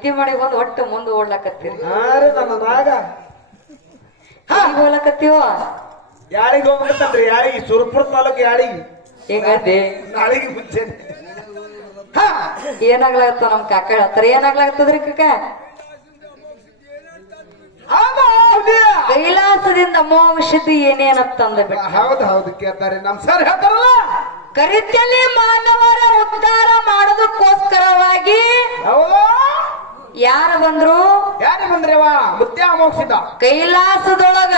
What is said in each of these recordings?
ನಿತ್ಯ ಮಾಡಿ ಬಂದ್ ಒಟ್ಟು ಮುಂದೆ ಓಡ್ಲಾಕತ್ತೀರಿ ನನ್ನ ನಾಗ ಹೋಗ್ಲಾಕತ್ತೀವ ಯಾಳಿಗೆ ಹೋಗ್ಬೇಕಂತಂದ್ರಿ ಯಾಳಿಗೆ ಸುರಪುರ ತಾಲೂಕು ಯಾಳಿಗೆ ಹೆಂಗಂದಿ ನಾಳಿಗೆ ಮುಂಚೆ ಏನಾಗ್ಲಾಗತ್ತ ನಮ್ ಕಾಕ ಹೇಳ್ತಾರ ಏನಾಗ್ಲಾಗತ್ತದ್ರಿ ಕಾಕ ಕೈಲಾಸದಿಂದ ಅಮೋಘ ಸಿದ್ಧಿ ಏನೇನತ್ತಂದ ಬಿಟ್ಟು ಹೌದು ಹೌದು ಕೇಳ್ತಾರೆ ನಮ್ ಸರ್ ಹೇಳ್ತಾರಲ್ಲ ಕರಿತಲಿ ಮಾನವರ ಉದ್ಧಾರ ಮಾಡೋದಕ್ಕೋಸ್ಕರವಾಗಿ ಯಾರು ಬಂದ್ರು ಯಾರು ಬಂದ್ರವ ಮುತ್ಯ ಅಮೋಕ್ಷಿತ ಕೈಲಾಸದೊಳಗ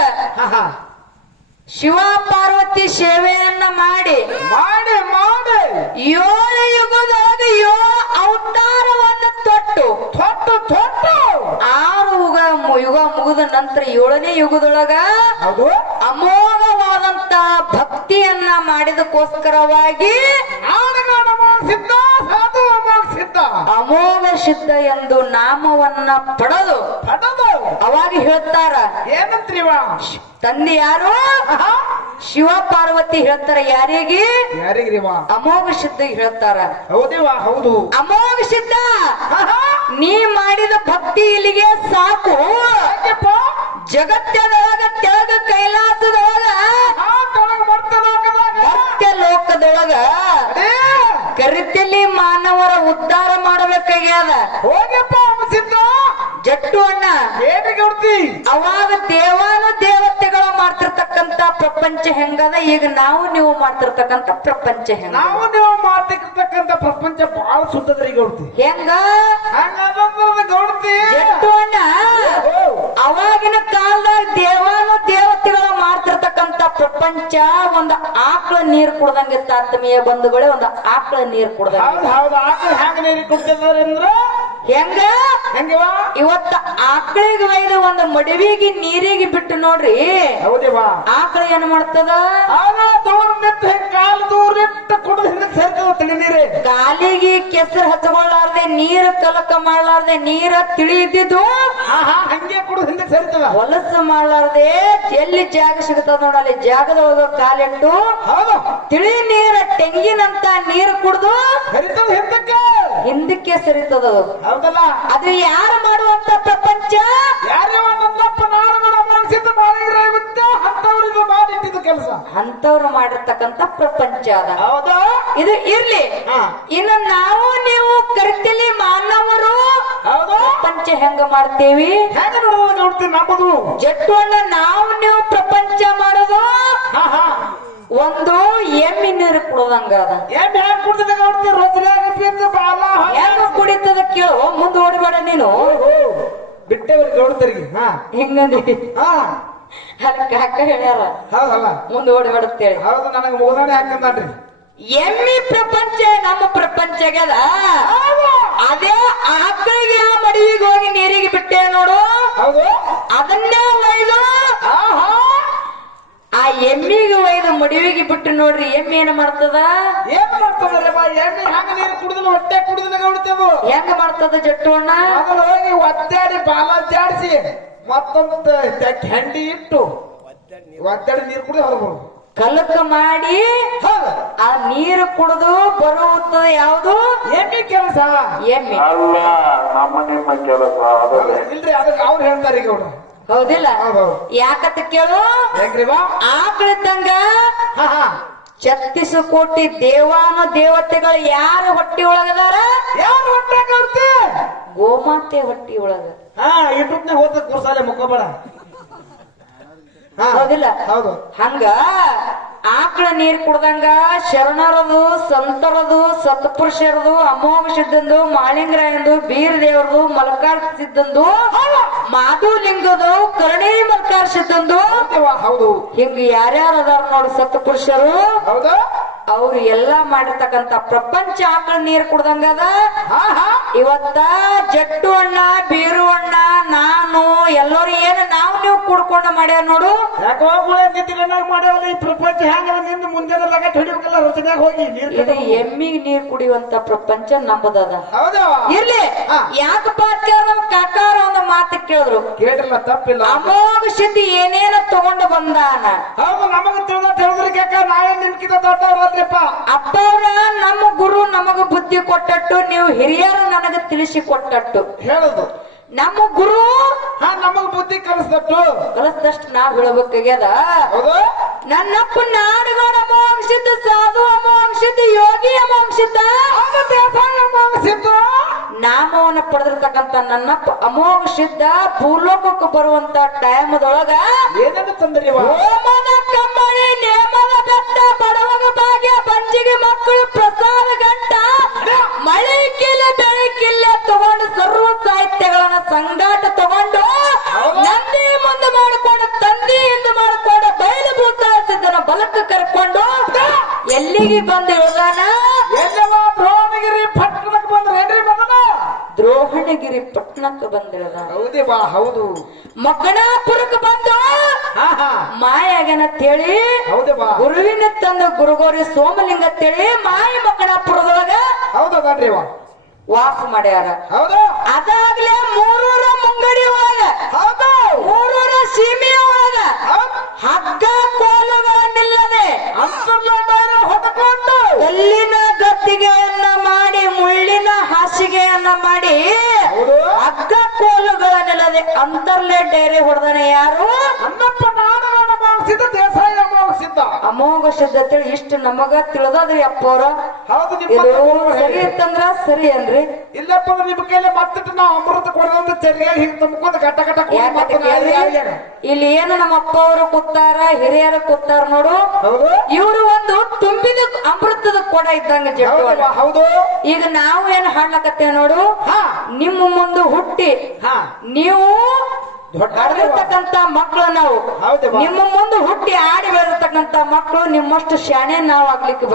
ಶಿವ ಪಾರ್ವತಿ ಸೇವೆಯನ್ನ ಮಾಡಿ ಮಾಡಿ ಮಾಡಿ 7 ಯುಗದೊಳಗೆ 7 ಅವತಾರವನ್ನು ತೊಟ್ಟು 6 ಯುಗ ಮುಗಿದ ನಂತರ 7ನೇ ಯುಗದೊಳಗ ಅಮೋಘವಾದಂತ ಭಕ್ತಿಯನ್ನ ಮಾಡಿದಕ್ಕೋಸ್ಕರವಾಗಿ ಅಮೋಘ ಸಿದ್ಧ ಎಂದು ನಾಮವನ್ನ ಪಡೆದು ಅವಾಗ ಹೇಳ್ತಾರ ಏನಂತ್ರಿವ ತಂದೆ ಯಾರು ಶಿವ ಪಾರ್ವತಿ ಹೇಳ್ತಾರ ಯಾರಿಗೆ ಅಮೋಘ ಸಿದ್ಧ ಹೇಳ್ತಾರ ಹೌದೇವಾ ಹೌದು ಅಮೋಘ ಸಿದ್ಧ ನೀ ಮಾಡಿದ ಭಕ್ತಿ ಇಲ್ಲಿಗೆ ಸಾಕು ಜಗತ್ತದೊಳಗ ತೆಳಗ ಕೈಲಾಸದೊಳಗ ಮರ್ತ್ಯ ಲೋಕದೊಳಗ ಕರಿತಲಿ ಮಾನವರ ಉದ್ಧಾರ ಮಾಡಬೇಕಾಗ್ಯದ ಹೋಗಪ್ಪ ಸಿದ್ಧ ಜಟ್ಟು ಅಣ್ಣ ಅವಾಗ ದೇವಾನು ದೇವತೆಗಳು ಮಾಡ್ತಿರ್ತಕ್ಕಂತ ಪ್ರಪಂಚ ಹೆಂಗದ ಈಗ ನೀವು ಮಾಡ್ತಿರ್ತಕ್ಕಂತ ಪ್ರಪಂಚ ಹೆಂಗ ನೀವು ಮಾಡ್ತಿರ್ತಕ್ಕಂತ ಪ್ರಪಂಚ ಬಹಳ ಸುತ್ತದ್ರಿ ಗೌಡ್ತಿ ಹೆಂಗ ಗೌಡ್ತಿ ಜಟ್ಟು ಅಣ್ಣ ಅವಾಗಿನ ಕಾಲದಾಗ ದೇವಾನು ದೇವತೆಗಳು ಮಾಡ್ತಿರ್ತಕ್ಕಂತ ಪ್ರಪಂಚ ಒಂದು ಆಕಳ ನೀರು ಕುಡ್ದಂಗಿತ್ತ ಆತ್ಮೀಯ ಬಂಧುಗಳೇ ಒಂದು ಆಕಳ ನೀರು ಕುಡ್ದಂಗ ಹೌದು ಆಕಳ ಹ್ಯಾಂಗ ನೀರು ಕುಡ್ತಿದ್ದಾರೆ ಅಂದ್ರ ಹೆಂಗ ಹೆಂಗವಾ ಇವತ್ತ ಆಕಳಿಗೆ ಒಯ್ದು ಒಂದು ಮಡವಿಗೆ ನೀರಿಗೆ ಬಿಟ್ಟು ನೋಡ್ರಿ ಹೌದೇವಾ ಆಕಳ ಏನ್ ಮಾಡ್ತದ ಕಾಲು ದೂರಿಟ್ಟು ಕುಡಿದು ಹಿಂದಕ್ಕೆ ಸೇರ್ತದ ತಿಳಿ ನೀರೇ ಕಾಲಿಗೆ ಕೆಸರು ಹಚ್ಕೊಳ್ಳಾರ್ದೆ ನೀರು ಕಲಕ ಮಾಡ್ಲಾರ್ದೆ ನೀರ ತಿಳಿದಿದ್ದು ಹಂಗೆ ಕುಡಿದು ಹಿಂದಕ್ಕೆ ಸೇರ್ತದ ಹೊಲಸು ಮಾಡ್ಲಾರ್ದೆ ಎಲ್ಲಿ ಜಾಗ ಸಿಗ್ತದ ನೋಡಲ್ಲಿ ಜಾಗದೊಳಗ ಕಾಲಿಟ್ಟು ತಿಳಿ ನೀರ ತೆಂಗಿನಂತ ನೀರು ಕುಡ್ದು ಹಿಂದಕ್ಕೆ ಸರಿತದ ಹೌದಲ್ಲ ಅದು ಯಾರು ಮಾಡುವಂತ ಪ್ರಪಂಚ ಕೆಲಸ ಅಂತವ್ರು ಮಾಡಿರ್ತಕ್ಕಂತ ಪ್ರಪಂಚ ಅದ ಹೌದಾ ಇದು ಇರ್ಲಿ ಇನ್ನು ನಾವು ನೀವು ಕರಿತಲಿ ಮಾನವರು ಪ್ರಪಂಚ ಹೆಂಗ ಮಾಡ್ತೇವಿ ನಮ್ಮದು ಜಟ್ಟು ಅಣ್ಣ ನಾವು ನೀವು ಪ್ರಪಂಚ ಮಾಡೋದು ಒಂದು ಎಮ್ಮಿ ನೀರು ಕುಡದಂಗ ಅದ ಹೆಂಗ ಕುಡಿತದ ಕೇಳು ಮುಂದೆ ಓಡಬೇಡ ನೀನು ಬಿಟ್ಟವ್ರಿಗೆ ಗೌಡ್ತರಿಗೆ ಹಿಂಗಂದಿ ಅದಕ್ಕೆ ಅಕ್ಕ ಹೇಳ್ಯಾರ ಹೌದಲ್ಲ ಮುಂದೆ ಓಡಬೇಡತ್ತೇಳಿ ಹೌದು ನನಗೆ ಮುಗದಾಣೆ ಹಾಕಂದ್ರಿ ಎಮ್ಮಿ ಪ್ರಪಂಚ ನಮ್ಮ ಪ್ರಪಂಚಗದ ಅದೇ ಆಕಳಿಗೆ ಆ ಮಡುವಿಗೆ ಹೋಗಿ ನೀರಿಗೆ ಬಿಟ್ಟೆ ನೋಡು ಹೌದು ಅದನ್ನೇ ಒಯ್ದು ಆ ಎಮ್ಮಿಗೆ ಒಯ್ದು ಮಡುವಿಗೆ ಬಿಟ್ಟು ನೋಡ್ರಿ ಎಮ್ಮಿ ಏನ್ ಮಾಡ್ತದ ಏನ್ ಮಾಡ್ತದ್ರಪ್ಪ ಎಮ್ಮಿ ಹಂಗ ನೀರು ಕುಡಿದ್ರೆ ಹೊಟ್ಟೆ ಕುಡಿದ್ರೆ ಗೌಡ್ತೇವು ಹೆಂಗ ಮಾಡ್ತದ ಜಟ್ಟು ಅಣ್ಣ ಹೋಗಿ ಒದ್ದಾಡಿ ಬಾಲ ಜಾಡಿಸಿ ಮತ್ತೊಂದು ಹೆಂಡಿ ಇಟ್ಟು ಒದ್ದಾಡಿ ನೀರು ಕುಡಿದು ಹೊರಬೋದು ಕಲಕ ಮಾಡಿ ಆ ನೀರು ಕುಡಿದು ಬರುತ್ತದೆ ಯಾವುದು ಎಮ್ಮಿ ಕೆಲಸ ಎಮ್ಮಿ ಅಲ್ಲ ನಮ್ಮ ನಿಮ್ಮ ಕೆಲಸ ಇಲ್ರಿ ಅದಕ್ಕೆ ಅವ್ರು ಹೇಳ್ತಾರೆ ಈಗ ಅವ್ರು ಹೌದಿಲ್ಲ ಯಾಕಂತ ಕೇಳು ಆಕಳಿದ್ದಂಗ 36 ಕೋಟಿ ದೇವಾನು ದೇವತೆಗಳು ಯಾರು ಹೊಟ್ಟಿ ಒಳಗದಾರ ಯಾರು ಹೊಟ್ಟೆ ಕರ್ತಿ ಗೋಮಾತೆ ಹೊಟ್ಟಿ ಒಳಗ ಯೂಟ್ಯೂಬ್ನಾಗ ಹೋದ ಕೂರ್ಸಾಲೆ ಮುಖಬೇಡ ಹೌದಿಲ್ಲ ಹೌದು ಹಂಗ ಆಕಳ ನೀರ್ ಕುಡ್ದಂಗ ಶರಣರದು ಸಂತರದು ಸತ್ಪುರುಷರದು ಅಮೋಘ ಸಿದ್ಧಂದು ಮಾಳಿಂಗರಾಯಂದು ಬೀರ್ ದೇವರದು ಮಲ್ಕಾರ್ ಸಿದ್ಧಂದು ಮಾಧುಲಿಂಗದು ಕರ್ಣಿ ಮಲ್ಕಾರ್ ಸಿದ್ಧಂದು ಹೌದು ಹಿಂಗ ಯಾರ್ಯಾರು ಅದಾರ ನೋಡು ಸತ್ಪುರುಷರು ಹೌದಾ ಅವ್ರು ಎಲ್ಲಾ ಮಾಡಿರ್ತಕ್ಕಂತ ಪ್ರಪಂಚ ಆಕಳ ನೀರ್ ಕುಡ್ದಂಗದ ಇವತ್ತ ಜಟ್ಟು ಅಣ್ಣ ಬೀರು ಅಣ್ಣ ನಾನು ಎಲ್ಲರೂ ಏನು ನಾವು ನೀವು ಕುಡ್ಕೊಂಡ ಮಾಡ್ಯಾರ ನೋಡು ಯಾಕೋ ಮಾಡ್ಯಾವಲ್ಲ ಈ ಪ್ರಪಂಚ ಹ್ಯಾಂಗ ನಿಂದ ಮುಂಜಾನೆ ಲಗಟ್ ಹೊಡಿಬೇಕಲ್ಲ ರಚನೆಯಾಗ ಹೋಗಿ ಇದು ಎಮ್ಮಿಗೆ ನೀರ್ ಕುಡಿಯುವಂತ ಪ್ರಪಂಚ ನಮ್ಮದದ ಹೌದಾ ಇರ್ಲಿ ಯಾಕಪ್ಪ ನಮ್ ಕಾಕಾರ ಒಂದು ಮಾತು ಕೇಳಿದ್ರು ಕೇಳಿಲ್ಲ ತಪ್ಪಿಲ್ಲ ಅಮೋಘ ಸಿದ್ಧಿ ಏನೇನ ತಗೊಂಡು ಬಂದಾನ ಹೌದು ನಮಗ ತಿಳಿದ ತಿಳಿದ್ರಿಗೆ ಕಾಕ ನಾವೇ ನಿಮ್ಕಿಂತ ದೊಡ್ಡವ್ರಲ್ರಿಪ್ಪ. ಅಪ್ಪವ್ರ ನಮ್ಮ ಗುರು ನಮಗ ಬುದ್ಧಿ ಕೊಟ್ಟಟ್ಟು, ನೀವು ಹಿರಿಯರು ನನಗ ತಿಳಿಸಿ ಕೊಟ್ಟಟ್ಟು. ಹೇಳುದು ನಮ್ಮ ಗುರು ನಮಗ್ ಬುದ್ಧಿ ಕಲಿಸ್ದಟ್ಟು ಕಲಿಸ್ದಷ್ಟು ನಾವ್ ಹೇಳಬೇಕಾಗ್ಯದ. ಹೌದು. ನನ್ನಪ್ಪ ನಾಡುಗಾಡ ಅಮೋಘಸಿದ್ದ, ಸಾಧು ಅಮೋಘಸಿದ್ದ, ಯೋಗಿ ಅಮೋಘಸಿದ್ದ, ನಾಮವನ್ನ ಪಡೆದಿರ್ತಕ್ಕಂತ ನನ್ನಪ್ಪ ಅಮೋಘ ಸಿದ್ಧ ಭೂಲೋಕಕ್ಕೆ ಬರುವಂತ ಟೈಮದೊಳಗ ಏನೇನು ತಂದ್ರಿ ಹೋಮದ ಕಂಬಳಿ, ನೇಮದ ಬೆಟ್ಟ, ಬಡವಗ ಭಾಗ್ಯ, ಬಂಜಿಗೆ ಮಕ್ಕಳು, ಪ್ರಸಾದ ಗಂಟ, ಮಳೆ ಕಿಲ್ಲ ಬೆಳಕಿಲ್ಲ ತಗೊಂಡು ಸರ್ವ ಸಾಹಿತ್ಯಗಳನ್ನ ಸಂಗಾಟ ತಗೊಂಡು ನಂದಿ ಮುಂದೆ ಮಾಡಿಕೊಂಡು, ತಂದಿ ಹಿಂದೆ ಮಾಡಿಕೊಂಡು, ಬಯಲು ಭೂತ ಸಿದ್ದನ ಬಲಕ್ಕೆ ಕರ್ಕೊಂಡು ಎಲ್ಲಿಗೆ ಬಂದು ಇಳಿದಾನ? ದ್ರೋಣಗಿರಿ ಪಟ್ಟಣಕ್ಕೆ ಬಂದ್ರೇನ್ರಿ? ಬಂದನ ದ್ರೋಹಣಗಿರಿ ಪಟ್ಟಣಕ್ಕೆ ಬಂದಿರದ. ಹೌದೇ ಬಾ. ಹೌದು. ಮಕ್ಕಣಾಪುರಕ್ಕೆ ಬಂದು ಮಾಯಾಗನ ತೇಳಿ ಹೌದೇ ಬಾ. ಗುರುವಿನ ತಂದು ಗುರುಗೋರಿ ಸೋಮಲಿಂಗ ತೇಳಿ ಮಾಯ ಮಕ್ಕಣಾಪುರದೊಳಗ ಹೌದನ್ರಿ ವಾಸ ಮಾಡ್ಯಾರ. ಹೌದು. ಅದಾಗ್ಲೇ ಮೂರೂರ ಮುಂಗಡಿ ಒಳಗ, ಹೌದು, ಮೂರೂರ ಸೀಮೆಯ ಒಳಗ ಹಗ್ಗ ಕೋಲುಗಳನ್ನಿಲ್ಲದೆ ಹೊತ್ತಕೊಂಡು ಕಲ್ಲಿನ ಗದ್ದಿಗೆಯನ್ನ ಮಾಡಿ, ಮುಳ್ಳಿನ ಹಾಸಿಗೆಯನ್ನ ಮಾಡಿ, ಹಗ್ಗ ಕೋಲುಗಳನ್ನಿಲ್ಲದೆ ಅಂತರ್ಲೆ ಡೈರಿ ಹೊಡೆದನೆ ಯಾರು? ಅನ್ನಪ್ಪ ನಾಡಗೌಡ ಅಮೋಘಸಿದ್ದ, ದೇಸಾಯಿ ಅಮೋಘಸಿದ್ದ. ಅಮೋಘ ಸಿದ್ಧತೆ ಇಷ್ಟು ನಮಗ ತಿಳಿದದ್ರಿ ಅಪ್ಪವ್ರ. ಹೌದು. ಇದು ಸರಿ ಇತ್ತಂದ್ರ ಸರಿ ಅನ್ರಿ. ಇಲ್ಲಪ್ಪ ನಿಮ್ ಕೈಲಿ ಮತ್ತಿಟ್ಟು ನಾವು ಅಮೃತ ಕೊಡೋದು ಚೆರಿಯಾಗಿ ಹಿಂಗ್ ತುಂಬಿಕೊಂಡು ಗಟ್ಟ ಗಟ್ಟ ಇಲ್ಲಿ ಏನು ನಮ್ಮ ಅಪ್ಪ ಅವರು ಕೂತಾರ, ಹಿರಿಯರು ಕೂತಾರ ನೋಡು. ಹೌದು. ಇವರು ಒಂದು ತುಂಬಿದ ಅಮೃತದ ಕೊಡ ಇದ್ದಂಗ ಜಟ್ಟು. ಹೌದು. ಈಗ ನಾವು ಏನ್ ಹಾಡ್ಲಕತ್ತೇವ್ ನೋಡು, ನಿಮ್ಮ ಮುಂದೆ ಹುಟ್ಟಿ ನೀವು ಬೆಳೆದಿರ್ತಕ್ಕಂತ ಮಕ್ಕಳು ನಾವು, ನಿಮ್ಮ ಮುಂದೆ ಹುಟ್ಟಿ ಆಡಿ ಬೆಳೆದಿರ್ತಕ್ಕಂತ ಮಕ್ಕಳು ನಿಮ್ಮಷ್ಟು ಶಾಣೆ ನಾವು ಆಗ್ಲಿಕ್ಕೆ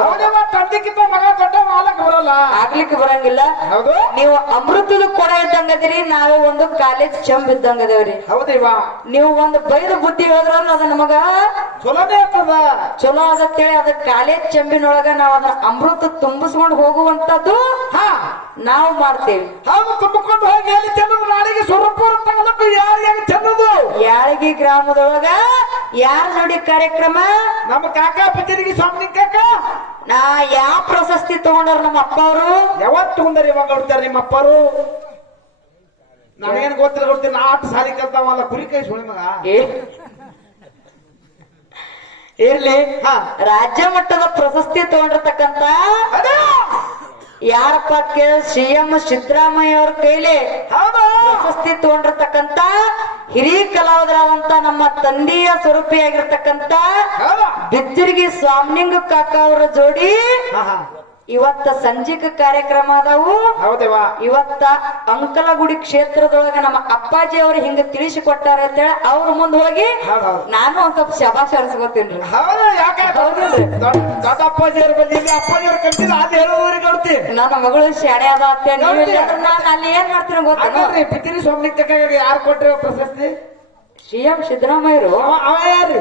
ತಂದೆಕ್ಕಿಂತ ಮಗ ದೊಡ್ಡ ಮಾಲಕ್ ಬರಲ್ಲ, ಆಗ್ಲಿಕ್ಕೆ ಬರಂಗಿಲ್ಲ. ಹೌದು. ನೀವು ಅಮೃತದ ಕೊಡ ಇದ್ದಂಗದಿರಿ, ನಾವೇ ಒಂದು ಕಾಲೇಜ್ ಚಂಬ್ ಇದ್ದಂಗದೇವ್ರಿ. ಹೌದೇವಾ. ನೀವು ಒಂದು ಬೈದು ಬುದ್ಧಿ ಹೇಳಿದ್ರ ಅದ ನಮಗ ಚಲೋನೇ ಆಗ್ತದ, ಚಲೋ ಅದತ್ತೇಳಿ ಅದ ಕಾಲೇಜ್ ಚಂಬಿನೊಳಗ ನಾವ್ ಅದನ್ನ ಅಮೃತ ತುಂಬಿಸ್ಕೊಂಡು ಹೋಗುವಂತದ್ದು ನಾವು ಮಾಡ್ತೇವೆ. ಹೌದು. ತುಂಬಿಕೊಂಡು ಹೋಗಿ ಹೇಳಿ ಚೆನ್ನದು ನಾಳೆಗೆ ಸ್ವರೂಪೂರ ತಗೊಂಡು ಯಾರಿಗೆ ಚೆನ್ನದು ಯಾಳಗಿ ಗ್ರಾಮದೊಳಗ ಯಾರ ಜೋಡಿ ಕಾರ್ಯಕ್ರಮ? ನಮ್ಮ ಕಾಕ ಪಂಚರಿಗೆ ಸ್ವಾಮಿ ಕಾಕ. ನಾ ಯಾವ ಪ್ರಶಸ್ತಿ ತಗೊಂಡಾರ ನಮ್ಮ ಅಪ್ಪ ಅವರು? ಯಾವತ್ತು ತಗೊಂಡಾರ? ಇವಾಗ ಹೊಡ್ತಾರ ನಿಮ್ಮ ಅಪ್ಪರು? ನನಗೇನ್ ಗೊತ್ತಿಲ್ಲ, ಗೊತ್ತೀನಿ. ನಾ ಆಟ ಸಾಲಿ ಕಲ್ತಾವಲ್ಲ, ಕುರಿ ಕೈ ಸುಳಿ ಮಗ. ಇರ್ಲಿ, ರಾಜ್ಯ ಮಟ್ಟದ ಪ್ರಶಸ್ತಿ ತಗೊಂಡಿರ್ತಕ್ಕಂತ ಯಾರಪ್ಪ ಕೇಳ? ಸಿಎಂ ಸಿದ್ದರಾಮಯ್ಯ ಅವ್ರ ಕೈಲಿ ಪ್ರಶಸ್ತಿ ತಗೊಂಡಿರ್ತಕ್ಕಂತ ಹಿರಿಯ ಕಲಾವಿದರಾದಂತ ನಮ್ಮ ತಂದೆಯ ಸ್ವರೂಪಿಯಾಗಿರ್ತಕ್ಕಂತ ಬಿಜ್ಜರ್ಗಿ ಸ್ವಾಮಿಲಿಂಗ ಕಾಕ ಅವರ ಜೋಡಿ ಇವತ್ತ ಸಂಜಿಕ ಕಾರ್ಯಕ್ರಮ ಅದಾವು. ಹೌದೇವಾ. ಇವತ್ತ ಅಂಕಲಗುಡಿ ಕ್ಷೇತ್ರದೊಳಗ ನಮ್ಮ ಅಪ್ಪಾಜಿ ಅವ್ರು ಹಿಂಗ ತಿಳಿಸಿ ಕೊಟ್ಟಾರ ಅಂತ ಹೇಳಿ ಅವ್ರ ಮುಂದೆ ಹೋಗಿ ನಾನು ಒಂದ್ ಸ್ವಲ್ಪ ಶಬಾಷ್ ಅರ್ಸ್ಕೊತೀನ್ರಿ. ದೊಡ್ಡ ಅಪ್ಪಾಜಿಯವ್ರ ಬಂದಿ, ಅಪ್ಪಾಜಿಯವ್ರ ಕಲ್ತಿಲ್ಲ ಅದು ಹೇಳೋರಿಗೆ ಕೊಡ್ತೀನಿ. ನನ್ನ ಮಗಳು ಶಾಣೆ ಅದ ಅಂತ ನಾನು ಅಲ್ಲಿ ಏನ್ ಮಾಡ್ತೀನಿ ಗೊತ್ತ? ಪಿತಿರಿ ಸ್ವಾಮಿ ಯಾರು ಕೊಟ್ರಿ ಪ್ರಶಸ್ತಿ? ಸಿಎಂ ಸಿದ್ದರಾಮಯ್ಯರು. ಅವ ಯಾರು?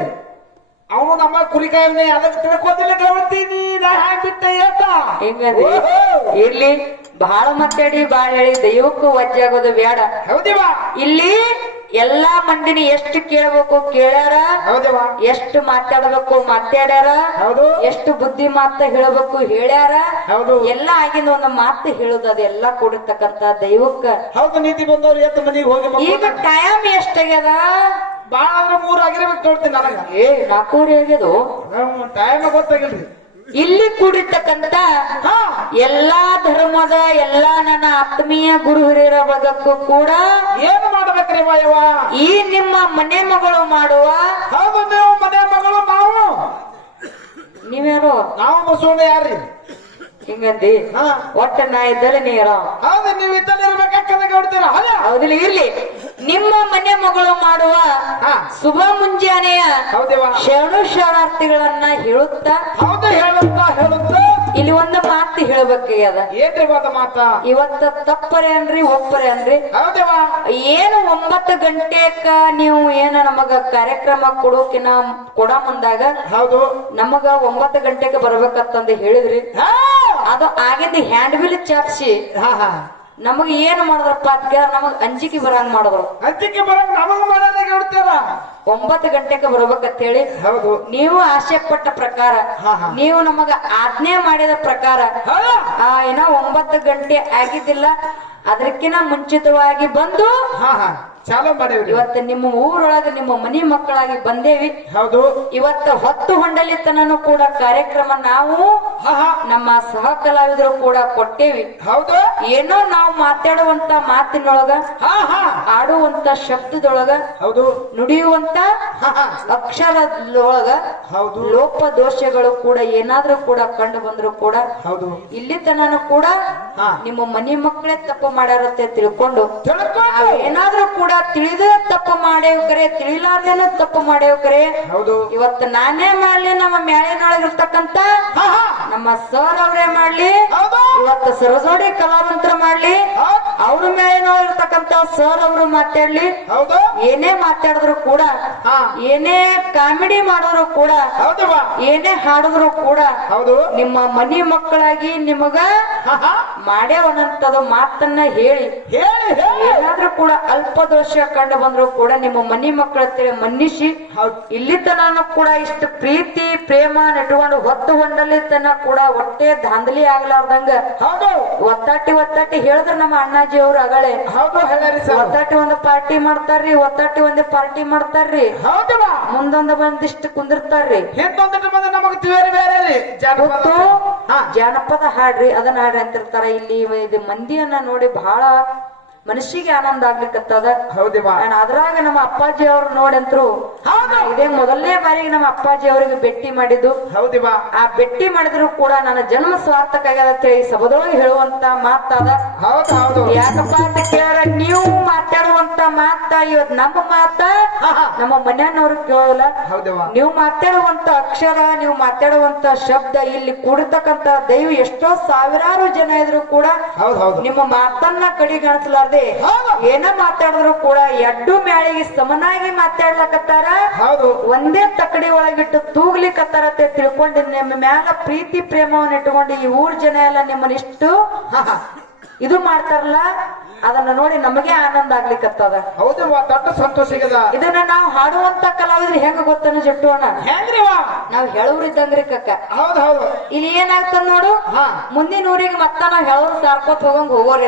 ಅವನು ನಮ್ಮ ಕುರಿಕಾಯಿ ಅದಕ್ಕೆ ತಿಳ್ಕೋದಿಲ್ಲ ಗೌಡ್ತೀನಿ. ನಾ ಬಿಟ್ಟ ಹಿಂಗಂದಿ ಇರ್ಲಿ, ಬಹಳ ಮಾತಾಡಿ ಬಾಳ ಹೇಳಿ ದೈವಕ್ಕೂ ವಜ್ಜೆ ಆಗೋದು ಬೇಡ. ಹೌದೇವಾ. ಇಲ್ಲಿ ಎಲ್ಲಾ ಮಂದಿನಿ ಎಷ್ಟು ಕೇಳಬೇಕು ಕೇಳ್ಯಾರ, ಹೌದೇವಾ. ಎಷ್ಟು ಮಾತಾಡ್ಬೇಕು ಮಾತಾಡ್ಯಾರ, ಹೌದು. ಎಷ್ಟು ಬುದ್ಧಿ ಮಾತ ಹೇಳಬೇಕು ಹೇಳ್ಯಾರ. ಹೌದು. ಎಲ್ಲ ಆಗಿಂದ ಒಂದು ಮಾತು ಹೇಳುದು ಅದೆಲ್ಲ ಕೂಡಿರ್ತಕ್ಕಂತ ದೈವಕ್ಕ. ಹೌದು. ನೀತಿ ಬಂದವ್ರು ಎತ್ತ ಮನೆಗೆ ಹೋಗಿ ಈಗ ಟೈಮ್ ಎಷ್ಟಾಗ್ಯದ? ಬಾಳ ಅಂದ್ರೆ 3 ಆಗಿರ್ಬೇಕು ನೋಡ್ತೀನಿ ನನಗ. 4 ಆಗ್ಯದು. ಟೈಮ್ ಗೊತ್ತಾಗಿಲ್ರಿ. ಇಲ್ಲಿ ಕೂಡಿರ್ತಕ್ಕಂತ ಎಲ್ಲಾ ಧರ್ಮದ ಎಲ್ಲಾ ನನ್ನ ಆತ್ಮೀಯ ಗುರು ಹಿರಿಯರ ಬಗ್ಗಕ್ಕೂ ಕೂಡ ಏನು ಮಾಡ್ಬೇಕ್ರಿ ಮಾಯವ? ಈ ನಿಮ್ಮ ಮನೆ ಮಗಳು ಮಾಡುವ. ಹೌದು. ನೀವು ಮನೆ ಮಗಳು, ನಾವು ನೀವ್ಯಾರು? ನಾವು ಬಸವಣ್ಣ ಯಾರ್ರಿ? ಹಿಂಗಂದಿ ಒಟ್ಟ ನಾ ಇದ್ದಲ್ಲಿ ನೀರ. ಹೌದು. ನೀವು ಇದ್ದಲ್ಲಿ ಇರ್ಬೇಕಾಗ್ತದೆ ಗೌಡ್ತೀರ. ಹೌದಿಲ್ಲ? ಇರ್ಲಿ, ನಿಮ್ಮ ಮನೆ ಮಗಳು ಮಾಡುವ ಶುಭ ಮುಂಜಾನೆಯ ಶರಣು ಶರಣಾರ್ಥಿಗಳನ್ನ ಹೇಳುತ್ತಾ, ಹೌದು, ಹೇಳುತ್ತಾ ಇಲ್ಲಿ ಒಂದು ಮಾತು ಹೇಳ್ಬೇಕಾಗ್ಯದ. ಏನ್ರಿ ಮಾತ? ಇವತ್ತ ತಪ್ಪರೆ ಅನ್ರಿ ಒಪ್ಪರೆ ಅನ್ರಿ? ಹೌದೇವಾ. ಏನು 9 ಗಂಟೆಕ ನೀವು ಏನ ನಮಗ ಕಾರ್ಯಕ್ರಮ ಕೊಡ ಮುಂದಾಗ ಹೌದು ನಮಗ 9 ಗಂಟೆಗೆ ಬರ್ಬೇಕಂತಂದು ಹೇಳಿದ್ರಿ. ಅದು ಆಗಿದ್ದು ಹ್ಯಾಂಡ್ ಬಿಲ್ ಚಾಪ್ಸಿ ನಮಗ್ ಏನ್ ಮಾಡಿದ್ರಪ್ಪ ಅದ್ಕ ನಮಗ್ ಅಂಜಿಕೆ ಬರಂಗ್ ಮಾಡಿದ್ರು. ಅಂಜಿಕೆ ಬರಂಗ್ ನಮಗ್ ಮಾಡೋದಾಗ ಹೇಳ್ತಾರ 9 ಗಂಟೆಗೆ ಬರ್ಬೇಕಂತ ಹೇಳಿ ಹೌದು. ನೀವು ಆಸೆ ಪಟ್ಟ ಪ್ರಕಾರ ನೀವು ನಮಗ ಆಜ್ಞೆ ಮಾಡಿದ ಪ್ರಕಾರ ಏನೋ 9 ಗಂಟೆ ಆಗಿದ್ದಿಲ್ಲ, ಅದಕ್ಕಿಂತ ಮುಂಚಿತವಾಗಿ ಬಂದು ಚಾಲೂ ಮಾಡೇವ್ರಿ. ಇವತ್ತು ನಿಮ್ಮ ಊರೊಳಗೆ ನಿಮ್ಮ ಮನಿ ಮಕ್ಕಳಾಗಿ ಬಂದೇವಿ. ಹೌದು. ಇವತ್ತು ಹೊತ್ತು ಹೊಂಡಲಿತನೂ ಕೂಡ ಕಾರ್ಯಕ್ರಮ ನಾವು ನಮ್ಮ ಸಹ ಕಲಾವಿದರು ಕೂಡ ಕೊಟ್ಟೇವಿ. ಹೌದು. ಏನೋ ನಾವು ಮಾತಾಡುವಂತ ಮಾತಿನೊಳಗ ಆಡುವಂತ ಶಬ್ದದೊಳಗ ಹೌದು ನುಡಿಯುವಂತ ಅಕ್ಷರದೊಳಗ ಹೌದು ಲೋಪ ದೋಷಗಳು ಕೂಡ ಏನಾದ್ರೂ ಕೂಡ ಕಂಡು ಬಂದ್ರು ಕೂಡ ಹೌದು ಇಲ್ಲಿ ತನನು ಕೂಡ ನಿಮ್ಮ ಮನಿ ಮಕ್ಕಳೇ ತಪ್ಪು ಮಾಡ್ಯಾರತ್ತೆ ತಿಳ್ಕೊಂಡು ಏನಾದ್ರೂ ಕೂಡ ತಿಳಿದ ತಪ್ಪು ಮಾಡೇವ್ಕರೆ ತಿಳಿಲಾರ್ದೇನ ತಪ್ಪು ಮಾಡೇವ್ಕರೆ ಹೌದು. ಇವತ್ತು ನಾನೇ ಮಾಡ್ಲಿ, ನಮ್ಮ ಮ್ಯಾಲಿನೊಳಗಿರ್ತಕ್ಕಂತ ನಮ್ಮ ಸರ್ ಅವರೇ ಮಾಡ್ಲಿ, ಇವತ್ತು ಸರಜೋಡಿ ಕಲಾವಂತರ ಮಾಡ್ಲಿ, ಅವ್ರ ಮೇಲಿನೊಳಗಿರ್ತಕ್ಕಂತ ಸರ್ ಅವರು ಮಾತಾಡ್ಲಿ, ಏನೇ ಮಾತಾಡಿದ್ರು ಕೂಡ ಏನೇ ಕಾಮಿಡಿ ಮಾಡಿದ್ರು ಕೂಡ ಏನೇ ಹಾಡಿದ್ರು ಕೂಡ ನಿಮ್ಮ ಮನಿ ಮಕ್ಕಳಾಗಿ ನಿಮಗ ಮಾಡ್ಯಾವನಂತದ ಮಾತನ್ನ ಹೇಳಿ ಏನಾದ್ರೂ ಕೂಡ ಅಲ್ಪ ದೋಷ ಕಂಡು ಬಂದ್ರು ಕೂಡ ನಿಮ್ಮ ಮನಿ ಮಕ್ಕಳ ಮನ್ನಿಸಿ ಇಲ್ಲಿ ತನೂ ಕೂಡ ಇಷ್ಟು ಪ್ರೀತಿ ಪ್ರೇಮ ನೆಟ್ಕೊಂಡು ಹೊತ್ತು ಹೊಂಡಲ್ಲಿ ತನ ಕೂಡ ಹೊಟ್ಟೆ ಧಾಂಧಲಿ ಆಗ್ಲಾರ್ದಂಗ ಒತ್ತಾಟಿ ಹೇಳಿದ್ರ ನಮ್ಮ ಅಣ್ಣಾಜಿ ಅವ್ರು ಅಗಳೇ ಒತ್ತಾಟಿ ಒಂದು ಪಾರ್ಟಿ ಮಾಡ್ತಾರ್ರಿ, ಒತ್ತಾಟಿ ಒಂದೇ ಪಾರ್ಟಿ ಮಾಡ್ತಾರ್ರಿ, ಮುಂದೊಂದು ಬಂದಿಷ್ಟು ಕುಂದಿರ್ತಾರ್ರಿ, ಜಾನಪದ ಹಾಡ್ರಿ ಅದನ್ನ ಹಾಡ್ರಿ ಅಂತಿರ್ತಾರ. ಇಲ್ಲಿ ಇದು ಮಂದಿಯನ್ನ ನೋಡಿ ಬಹಳ ಮನಸ್ಸಿಗೆ ಆನಂದ ಆಗ್ಲಿಕ್ಕತ್ತದ. ಅದ್ರಾಗ ನಮ್ಮ ಅಪ್ಪಾಜಿ ಅವ್ರು ನೋಡಂತ್ರು ಇದೇ ಮೊದಲನೇ ಬಾರಿಗೆ ನಮ್ಮ ಅಪ್ಪಾಜಿ ಅವರಿಗೆ ಭೇಟಿ ಮಾಡಿದ್ದು. ಆ ಭೇಟಿ ಮಾಡಿದ್ರು ಕೂಡ ನನ್ನ ಜನ್ಮ ಸಾರ್ಥಕ ಆಗ್ಯದ ಅಂತ ಹೇಳಿ ಸಭದೊಳಗೆ ಹೇಳುವಂತ ಮಾತಾದ. ಯಾಕಪ್ಪ ಅಂತ ಕೇಳ ನೀವು ಮಾತಾಡುವಂತ ಮಾತ ಇವತ್ ನಮ್ಮ ಮಾತ ನಮ್ಮ ಮನೆಯವ್ರು ಕೇಳಲ್ಲ. ನೀವು ಮಾತಾಡುವಂತ ಅಕ್ಷರ, ನೀವು ಮಾತಾಡುವಂತ ಶಬ್ದ, ಇಲ್ಲಿ ಕೂಡಿರ್ತಕ್ಕಂತ ದೈವ ಎಷ್ಟೋ ಸಾವಿರಾರು ಜನ ಇದ್ರು ಕೂಡ ನಿಮ್ಮ ಮಾತನ್ನ ಕಡಿಗಾಣಿಸಲಾರ್ದೆ ಏನ ಮಾತಾಡಿದ್ರು ಕೂಡ ಎಡ್ಡು ಮ್ಯಾಳಿಗೆ ಸಮನಾಗಿ ಮಾತಾಡ್ಲಕತ್ತಾರ, ಒಂದೇ ತಕಡಿ ಒಳಗಿಟ್ಟು ತೂಗ್ಲಿಕ್ಕತ್ತಾರ ಅಂತ ತಿಳ್ಕೊಂಡು ನಿಮ್ಮ ಮ್ಯಾಲ ಪ್ರೀತಿ ಪ್ರೇಮವನ್ನು ಇಟ್ಟುಕೊಂಡು ಈ ಊರ್ ಜನ ಎಲ್ಲ ನಿಮ್ಮನ್ನಿಷ್ಟು ಇದು ಮಾಡ್ತಾರಲ್ಲ, ಅದನ್ನ ನೋಡಿ ನಮಗೆ ಆನಂದ ಆಗ್ಲಿಕ್ಕತ್ತದ. ಹೌದು, ದೊಡ್ಡ ಸಂತೋಷ. ಇದನ್ನ ನಾವು ಹಾಡುವಂತ ಕಲಾವಿದ್ರು ಹೆಂಗ ಗೊತ್ತನ ಜಟ್ಟೋಣ, ನಾವ್ ಹೇಳೋರಿದ್ದಂಗ್ರಿ ಕಕ್ಕ. ಇಲ್ಲಿ ಏನಾಗ್ತದ ನೋಡು, ಮುಂದಿನ ಊರಿಗೆ ಮತ್ತ ನಾವ್ ಹೇಳೋರು ಸಾರ್ಕೋತ್ ಹೋಗಂಗ್ ಹೋಗೋರಿ.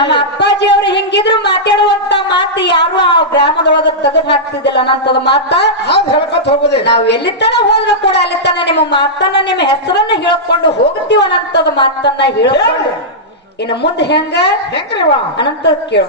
ನಮ್ಮ ಅಪ್ಪಾಜಿ ಅವ್ರು ಹಿಂಗಿದ್ರು ಮಾತಾಡುವಂತ ಮಾತು ಯಾರು ಆ ಗ್ರಾಮದೊಳಗ ತೆಗೆದು ಹಾಕ್ತಿದ್ದಿಲ್ಲ ಅನ್ನಂತದ ಮಾತ ನಾವ್ ಎಲ್ಲಿತನ ಹೋದ್ರು ಕೂಡ ಅಲ್ಲಿತನ ನಿಮ್ಮ ಮಾತನ್ನ ನಿಮ್ಮ ಹೆಸರನ್ನ ಹೇಳ್ಕೊಂಡು ಹೋಗ್ತೀವ ಅನ್ನಂತದ ಮಾತನ್ನ ಹೇಳ್ಕೊಂಡು ಇನ್ನು ಮುಂದೆ ಹೆಂಗ್ರಿ ಅನಂತ ಕೇಳ